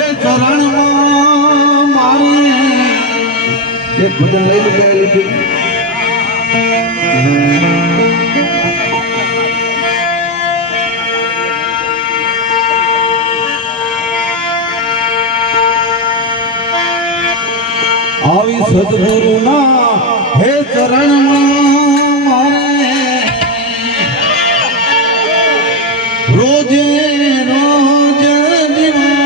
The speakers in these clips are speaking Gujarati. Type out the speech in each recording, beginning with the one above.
હે ચરણમાં મારે એક ભજન લઈ લીધું આવી સદગુરુના હે ચરણમાં મારે રોજે રોજ દિવાળે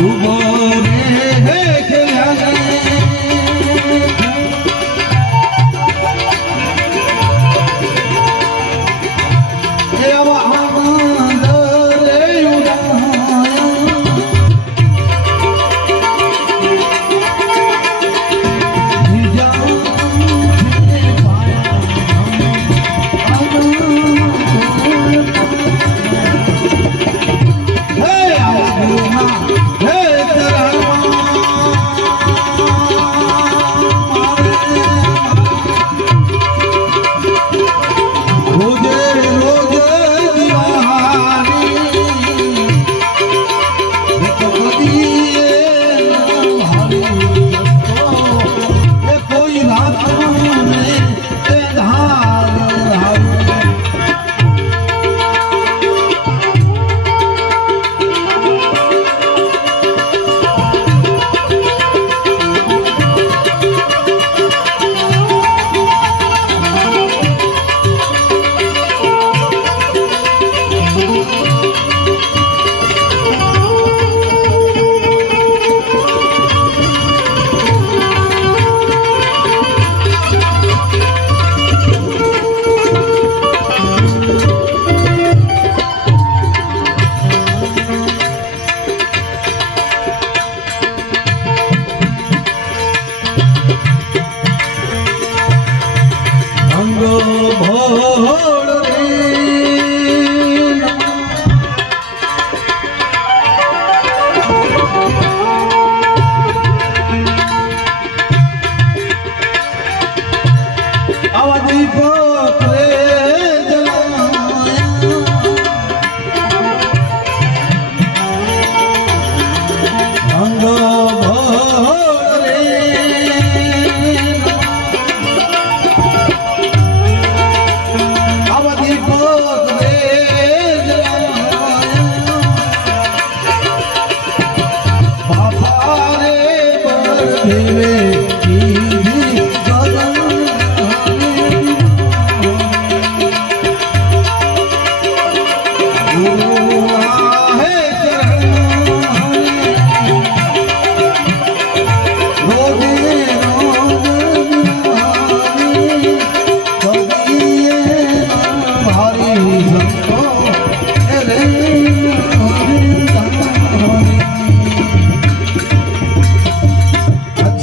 ઉભો રે હે ખેલાને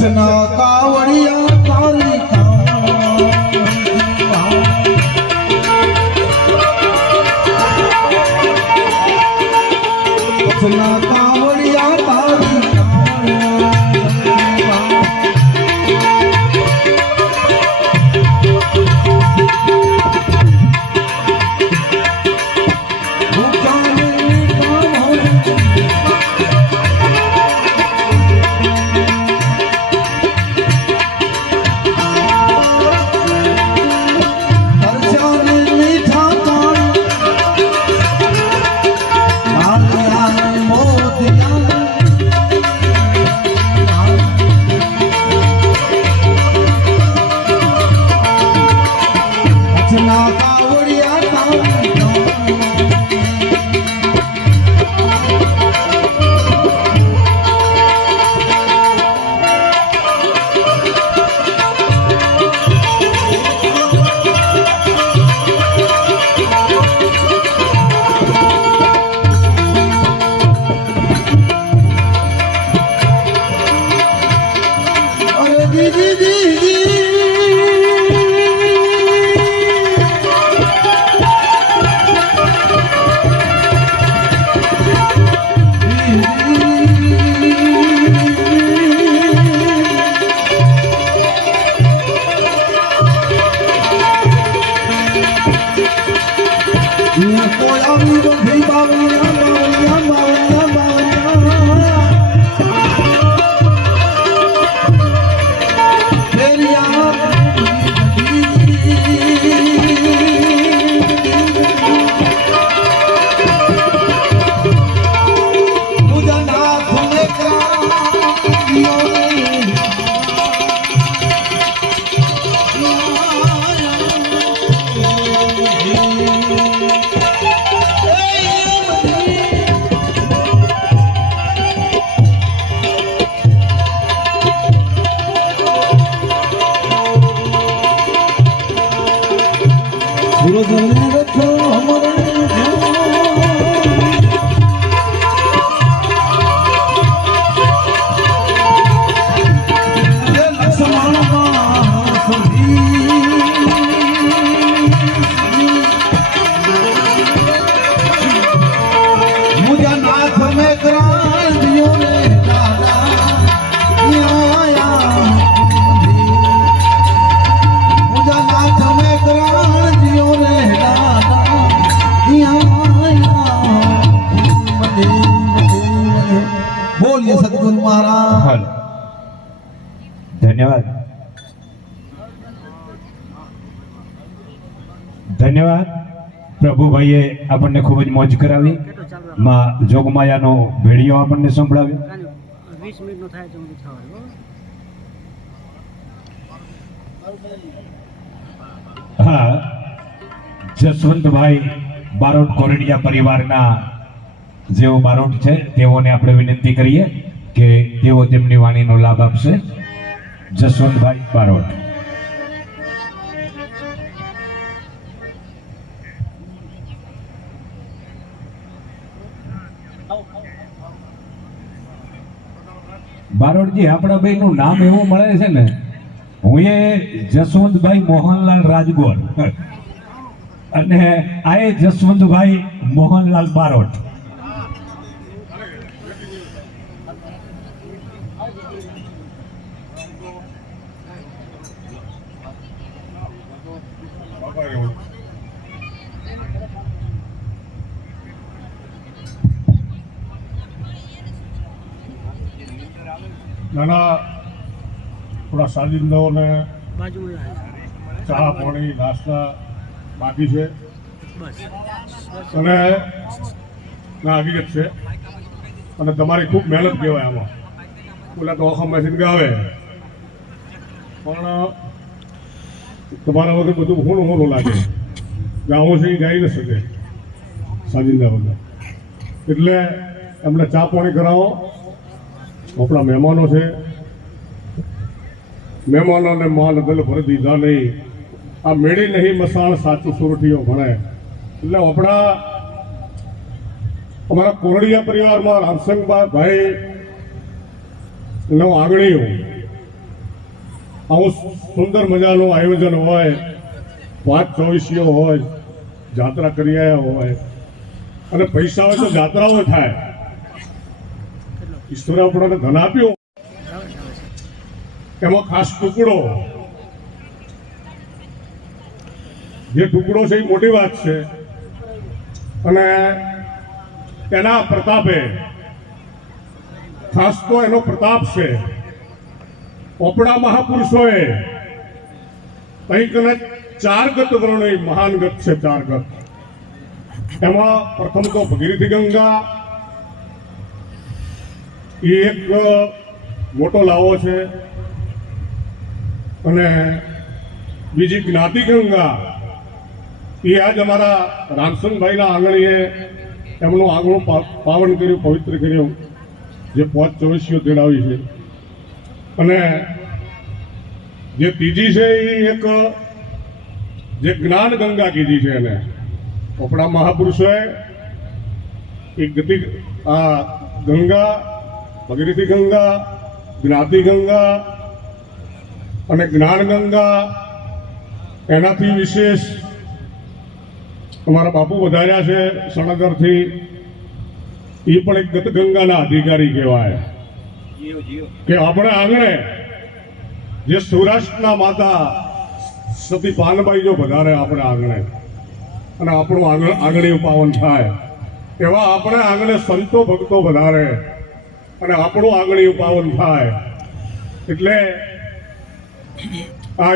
નકા ગુરુજન રખો मुझे नाथ में करार दियो रे दादा मुझे नाथ में करार दियो रे दादा बोलिए सतगुरु महाराज। ધન્યવાદ ધન્યવાદ પ્રભુભાઈએ આપણને ખૂબ જ મોજ કરાવી માં જોગમાયાનો ભેડિયો આપણને સંભળાવ્યો 20 મિનિટનો થાય તો હું થવાનું હા જસવંતભાઈ બારોટ કોરડિયા પરિવારના જેઓ બારોટ છે તેઓને આપણે વિનંતી કરીએ કે તેઓ તેમની વાણીનો લાભ આપશે। જસવંતભાઈ બારોટ બારોટજી આપણા ભાઈ નું નામ એવું મળે છે ને હું એ જસવંતભાઈ મોહનલાલ રાજગોર અને આ એ જસવંતભાઈ મોહનલાલ બારોટ। નાના થોડા સાજિંદાઓને બાજુમાં ચા પાણી નાસ્તા બાકી છે બસ અને ના હકીકત છે અને તમારી ખૂબ મહેનત કહેવાય આમાં પેલા તો આખામાંથી ગાવે પણ તમારા વગર બધું હોનું લાગે ગાવું છે એ ગાઈ ન શકે સાજિંદા વગર એટલે એમને ચા પાણી કરાવો। આપણા મહેમાનો છે મહેમાનોને માલ ગલ ભરી દીધા નહીં આ મેળી નહીં મસાણ સાચું સુરઠીઓ ભણે એટલે અમારા કોરડિયા પરિવારમાં રામસંગભાઈ નો આંગણીઓ આવું સુંદર મજાનું આયોજન હોય 5-24 હોય જાત્રા કરી આવ્યા હોય અને પૈસા હોય તો જાત્રાઓ થાય। ઈશ્વરે આપણને ધન આપ્યું એમાં ખાસ ટુકડો જે ટુકડો છે એ મોટી વાત છે અને એના પ્રતાપે ખાસ તો એનો પ્રતાપ છે આપણા મહાપુરુષોએ કંઈક ને 4 ગત વર્ણની મહાન ગત છે 4 ગત એમાં પ્રથમ તો ભગીરથી ગંગા એ એક મોટો લાવો છે અને બીજી જ્ઞાતિ ગંગા એ આજ અમારા રામસનભાઈના આંગણીએ એમનું આંગણું પાવન કર્યું પવિત્ર કર્યું જે 5-24 તેડાવી છે અને જે ત્રીજી છે એ એક જે જ્ઞાન ગંગા કીધી છે એને આપણા મહાપુરુષોએ એક ગતિ આ ગંગા ભગીરથી ગંગા જ્ઞાતિ ગંગા અને જ્ઞાન ગંગા એનાથી વિશેષ અમારા બાપુ વધાર્યા છે સણગરથી એ પણ એક ગત ગંગાના અધિકારી કહેવાય કે આપણે આંગણે જે સૌરાષ્ટ્રના માતા સતી પાનબાઈ જો વધારે આપણે આંગણે અને આપણું આંગણી પાવન થાય એવા આપણે આંગણે સંતો ભક્તો વધારે અને આપણું આંગણી પાવન થાય એટલે આ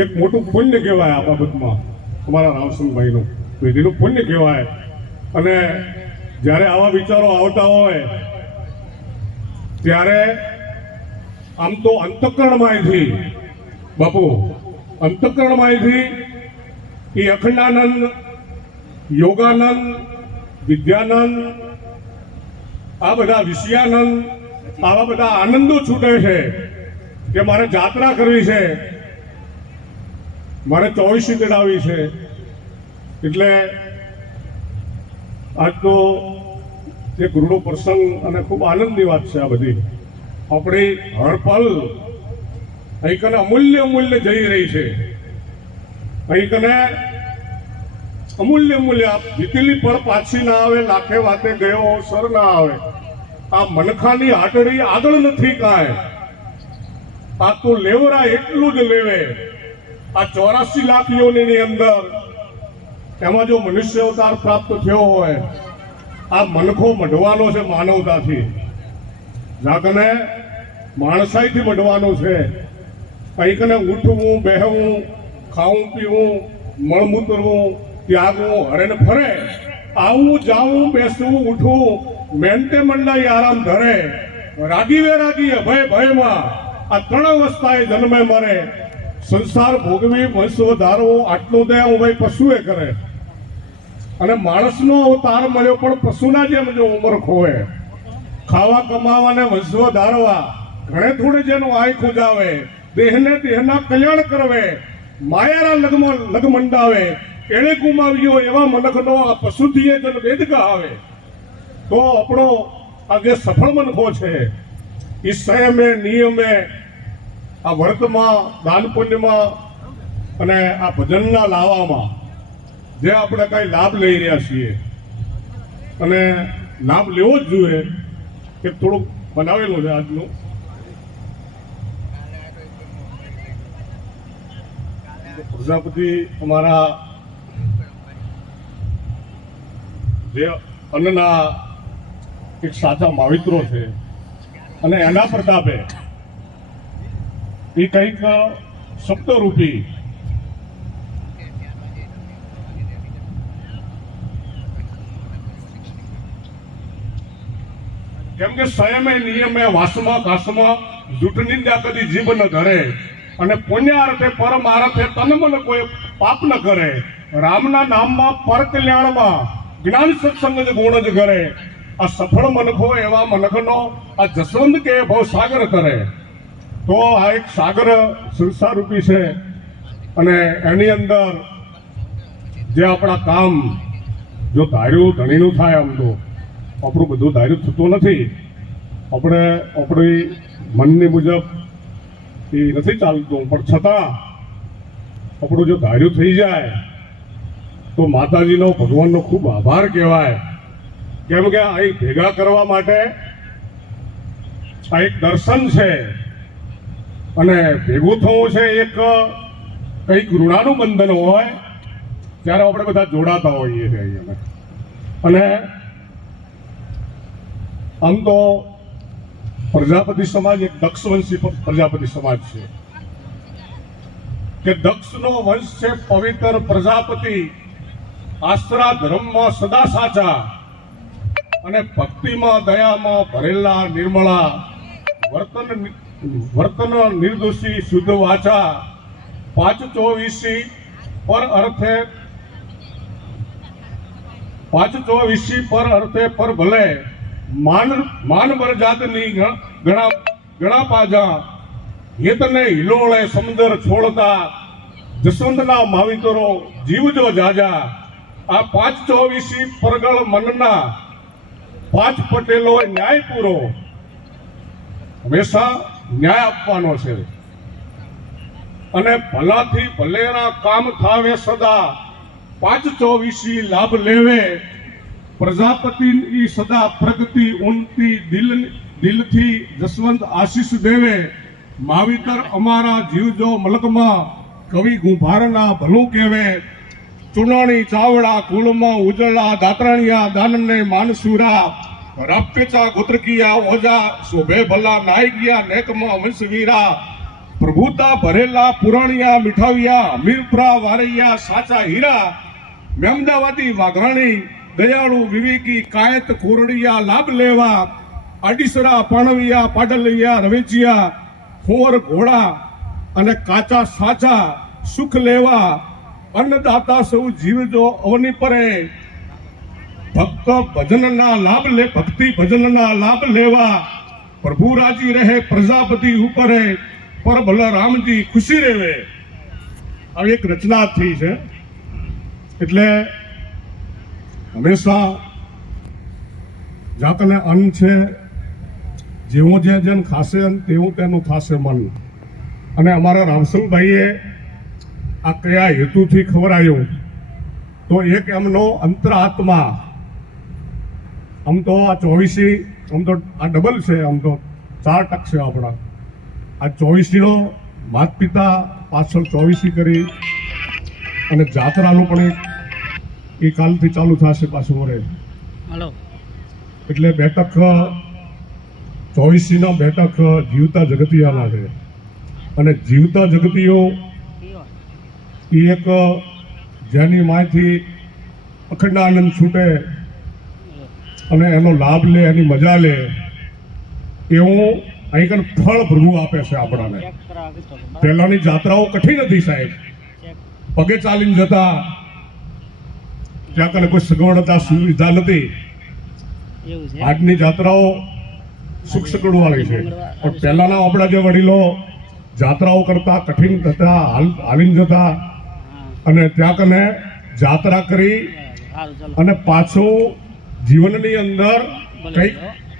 એક મોટું પુણ્ય કહેવાય આ બાબતમાં અમારા રામસનભાઈનું પેઢીનું પુણ્ય કહેવાય અને જ્યારે આવા વિચારો આવતા હોય ત્યારે આમ તો અંતઃકરણમાંથી બાપુ અંતઃકરણમાંથી એ અખંડાનંદ યોગાનંદ વિદ્યાનંદ આ બધા વિષયાનંદ આવા બધા આનંદો છૂટે છે કે મારે જાત્રા કરવી છે મારે 24 તેડાવી છે એટલે આજનો જે ગુરુનો પ્રસંગ અને ખૂબ આનંદની વાત છે. આ બધી આપણી હર પલ અહીં કને અમૂલ્ય જઈ રહી છે. અહીં કને અમૂલ્ય આ જીતેલી પણ પાછી ના આવે, લાખે વાતે ગયો અવસર ના આવે. આ મનખાની હાટડી આગળ નથી કાંઈ, આ તો લેવરા એટલું જ લેવે. આ 84 લાખ યોનિની અંદર એમાં જો મનુષ્ય અવતાર પ્રાપ્ત થયો હોય, આ મનખો મઢવાનો છે માનવતાથી, જાગને માણસાઈથી મઢવાનો છે. અહીં કને ઉઠવું, બેહવું, ખાવું, પીવું, મળમૂતરવું, ત્યાગવું, હરેને ફરે, આવું, જાવું, બેસવું, ઉઠવું, મેન્ટે મંડાઈ આરામ ધરે, રાગી વેરાગી અભય ભયમાં આ 3 અવસ્થાએ જન્મે મરે. સંસાર ભોગવી વંશ વધારવો આટલું દે હું ભાઈ પશુએ કરે. અને માણસનો અવતાર મળ્યો પણ પશુના જેમ જો ઉંમર ખોવે, ખાવા કમાવાને વંશ વધારવા, ઘણે થોડે જેનું આય ખુજાવે, દેહને દેહના કલ્યાણ કરવે, માયાના લગ મંડાવે, એણે ગુમાવ્યો એવા મનખનો આ પશુથી જન વેદ કહાવે. તો આપણો આ જે સફળ મનખો છે એ સંયમે, નિયમે, આ વ્રતમાં, દાન પુણ્યમાં અને આ ભજનના લાવામાં જે આપણે કાંઈ લાભ લઈ રહ્યા છીએ, અને લાભ લેવો જ જોઈએ. કે થોડુંક બનાવેલું છે આજનું. પ્રજાપતિ અમારા જે અન્નના એક સાચા માવિત્રો છે, અને એના પ્રતાપે એ કંઈક શબ્દરૂપી કેમ કે સંયમે, નિયમે, વાસમાં, કાસમાં જૂઠ નિંદા કદી જીભ ન ધરે, અને પુણ્યાર્થે પરમાર્થે તન મન કોઈ પાપ ન કરે, રામના નામમાં પર કલ્યાણમાં જ્ઞાન સત્સંગ જ ગુણ જ કરે. આ સફળ મનખો એવા મનખનો આ જસવંત કે ભવ સાગર કરે. તો આ એક સાગર સંસાર રૂપી છે, અને એની અંદર જે આપણા કામ જો ધાર્યું ધણીનું થાય, આમ તો આપણું બધું ધાર્યું થતું નથી. આપણે આપણી મનની મુજબ એ નથી ચાલતું, પણ છતાં આપણું જો ધાર્યું થઈ જાય તો માતાજીનો, ભગવાનનો ખૂબ આભાર કહેવાય. કેમ કે આ એક ભેગા કરવા માટે આ એક દર્શન છે, અને ભેગું થવું છે એક કંઈક ઋણાનું બંધન હોય ત્યારે આપણે બધા જોડાતા હોઈએ છીએ. અને આમ તો પ્રજાપતિ સમાજ એક દક્ષવંશી પ્રજાપતિ સમાજ છે, કે દક્ષનો વંશ છે પવિત્ર પ્રજાપતિ, આસ્રા ધર્મમાં સદા સાચા, અને ભક્તિમાં, દયામાં ભરેલા નિર્મળા, વર્તન નિર્દોષી શુદ્ધ વાચા, 524 પર અર્થે પર ભલે, માન મરજાતની ગણા પાજા, હેતને હિલોળે સમદર છોડતા, જસવંતના માવિતરો જીવજો જાજા. આ 524 પરગળ મનના 5 પટેલો ન્યાય પૂરો, હંમેશા ન્યાય આપવાનો છે, અને ભલાથી ભલેના કામ થાવે સદા, 524 લાભ લેવે, પ્રજાપતિ સદા પ્રગતિ ઉન્નતિ, દિલથી જસવંત આશીષ દેવે. માવિતર અમારા જીવજો મલકમાં, કવિ ગુંભારના ભલું કહેવે, ચુનાણી ચાવડા કુળમાં ઉજળા, દાતરાણિયા દાનને માનસુરા, રાપકેચા ગોત્રકિયા ઓજા, શોભે ભલા નાયકિયા નેકમાં વંશવીરા, પ્રભુતા ભરેલા પુરાણિયા મીઠાવિયા, મીરપુરા વારૈયા સાચા હીરા, મેમદાવાદી વાઘરાણી, દયાળુ વિવેકી કાયત કોરડિયા લાભ લેવા, અડીસરા પાણવિયા પાડલિયા રવેચિયા, ખોર ઘોડા અને કાચા સાચા સુખ લેવા, અન્નદાતા સૌ જીવજો અવની પરે, ભક્તિ ભજનના લાભ લેવા, પ્રભુ રાજી રહે પ્રજાપતિ ઉપરે, પર ભલા રામજી ખુશી રહેવે. આવી એક રચના થઈ છે. એટલે હંમેશા જાતને અન્ન છે, જેવું જેન ખાશે અન્ન તેવું તેનું થશે મન. અને અમારા રામસંગભાઈએ આ કયા હેતુથી ખવડાયું, તો એક એમનો અંતરાત્મા, આમ તો આ 24, આમ તો આ ડબલ છે, આમ તો 4 ટક છે આપણા. આ 24નો માત પિતા પાછળ 24 કરી અને જાત્રાનું પણ એ કાલથી ચાલુ થશે પાછું વરે. હલો. એટલે બેઠક 24નો બેઠક જીવતા જગતિયાના છે. અને જીવતા જગતીઓ એ એક જેની માયથી અખંડાનંદ છૂટે અને એનો લાભ લે, એની મજા લે, એવું અહીં ફળ પ્રભુ આપે છે આપણાને. પહેલાની જાત્રાઓ કઠિન હતી સાહેબ, પગે ચાલીને જતા, ત્યાં કને કોઈ સગવડતા સુવિધા નથી. આજની જાત્રાઓ સુખ સગવડ વાળી છે, પણ પહેલાના આપણા જે વડીલો જાત્રાઓ કરતા, કઠિન થતા, હાલીને જતા, અને ત્યાં કને જાત્રા કરી અને પાછું જીવનની અંદર કંઈક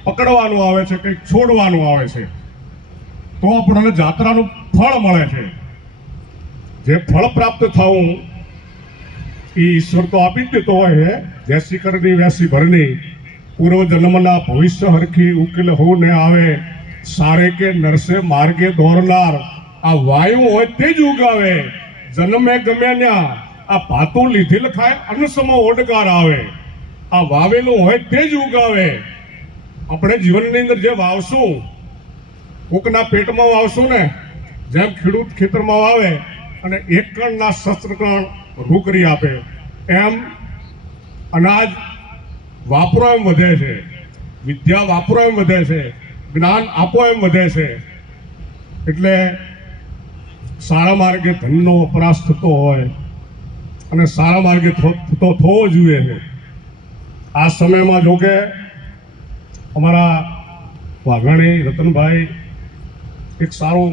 પકડવાનું આવે છે, કંઈક છોડવાનું આવે છે, તો આપણને જાત્રાનું ફળ મળે છે. જે ફળ પ્રાપ્ત થવું એ ઈશ્વર તો આપી જ દેતો હોય છે. જેસી કરની વેસી ભરની, પૂર્વ જન્મના ભવિષ્ય હરખી ઉકેલ હોવું ને આવે, સારે કે નરસે માર્ગે દોરનાર, આ વાયુ હોય તે જ ઉગાવે, જન્મે ગમે ન્યા, આ ભાતું લીધેલ ખાય અન્નસમો ઓડકાર આવે, આ વાવેલું હોય તે જ ઉગાવે. આપણે જીવનની અંદર જે વાવશું, કોકના પેટમાં વાવશું ને, જેમ ખેડૂત ખેતરમાં વાવે અને એક કણના શસ્ત્રકણ રૂ કરી આપે, એમ અનાજ વાપરો એમ વધે છે, વિદ્યા વાપરો એમ વધે છે, જ્ઞાન આપો એમ વધે છે. એટલે સારા માર્ગે ધનનો વપરાશ થતો હોય અને સારા માર્ગે થવો જોઈએ છે. આ સમયમાં જોકે અમારા વાઘાણી રતનભાઈ એક સારું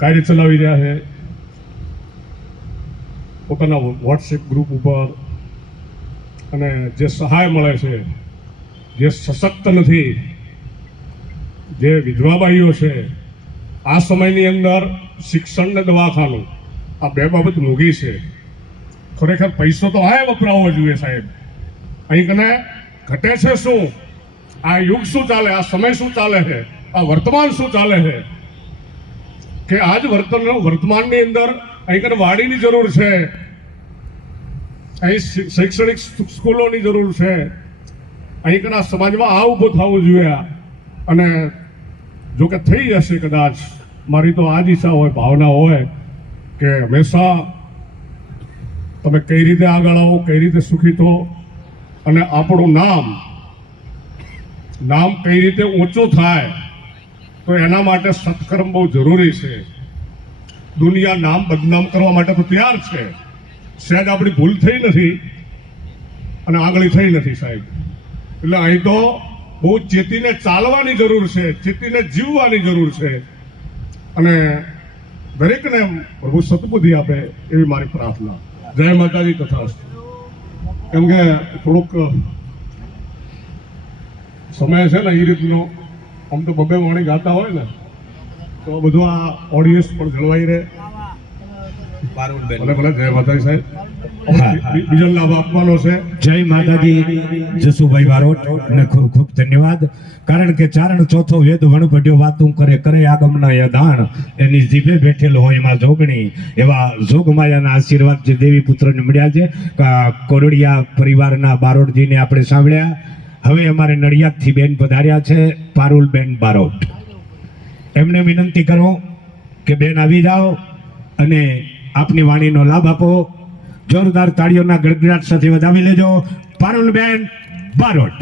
કાર્ય ચલાવી રહ્યા છે. પોતાના વોટ્સએપ ગ્રુપ ઉપર અને જે સહાય મળે છે, જે સશક્ત નથી, જે વિધવાબાઈઓ છે, આ સમયની અંદર શિક્ષણ ને દવાખાનું, આ બે બાબત મોંઘી છે. ખરેખર પૈસો તો આ વપરાવો જોઈએ સાહેબ. અહીં કને ઘટે છે શું? આ યુગ શું ચાલે, આ સમય શું ચાલે છે, આ વર્તમાન શું ચાલે છે, કે આજ વર્તમાનની અંદર અહીં કને વાડીની જરૂર છે, અહીં શૈક્ષણિક સ્કૂલોની જરૂર છે, અહીં કને સમાજમાં આ ઊભું થવું જોઈએ. અને જો કે થઈ જશે કદાચ, મારી તો આ જ ઈચ્છા હોય, ભાવના હોય કે હંમેશા તમે કઈ રીતે આગળ આવો, કઈ રીતે સુખી થો, અને આપણું નામ કઈ રીતે ઊંચું થાય, તો એના માટે સત્કર્મ બહુ જરૂરી છે. દુનિયા નામ બદનામ કરવા માટે તો તૈયાર છે. સહેજ આપણી ભૂલ થઈ નથી અને આગળ થઈ નથી સાહેબ. એટલે અહીં તો બહુ ચેતીને ચાલવાની જરૂર છે, ચેતીને જીવવાની જરૂર છે. અને દરેકને પ્રભુ સદબુદ્ધિ આપે એવી મારી પ્રાર્થના. જય માતાજી. તથાસ્તુ. કેમ કે થોડુંક સમય છે ને એ રીતનો, આમ તો બબે વાણી ગાતા હોય ને, તો બધું આ ઓડિયન્સ પણ જળવાઈ રહે. ભલે ભલે. જય માતાજી સાહેબ. બીજો લાભ આપવાનો છે. જય માતાજી જસુભાઈ બારોટ, અને ખૂબ ખૂબ ધન્યવાદ. કારણ કે ચારણ ચોથો વેદ વણભટ્યો વાતું કરે, કરે આગમના યદાણ, એની જીભે બેઠેલો હોય એમાં જોગણી. એવા જોગમાયાના આશીર્વાદ જે દેવી પુત્રને મળ્યા છે. કોરડિયા પરિવારના બારોટજીને આપણે સાંભળ્યા. હવે અમારે નડિયાદથી બેન પધાર્યા છે, પારુલબેન બારોટ. એમને વિનંતી કરો કે બેન આવી જાઓ અને આપની વાણીનો લાભ આપો. જોરદાર તાળીઓના ગડગડાટ સાથે વધાવી લેજો. પારુલબેન બારોટ.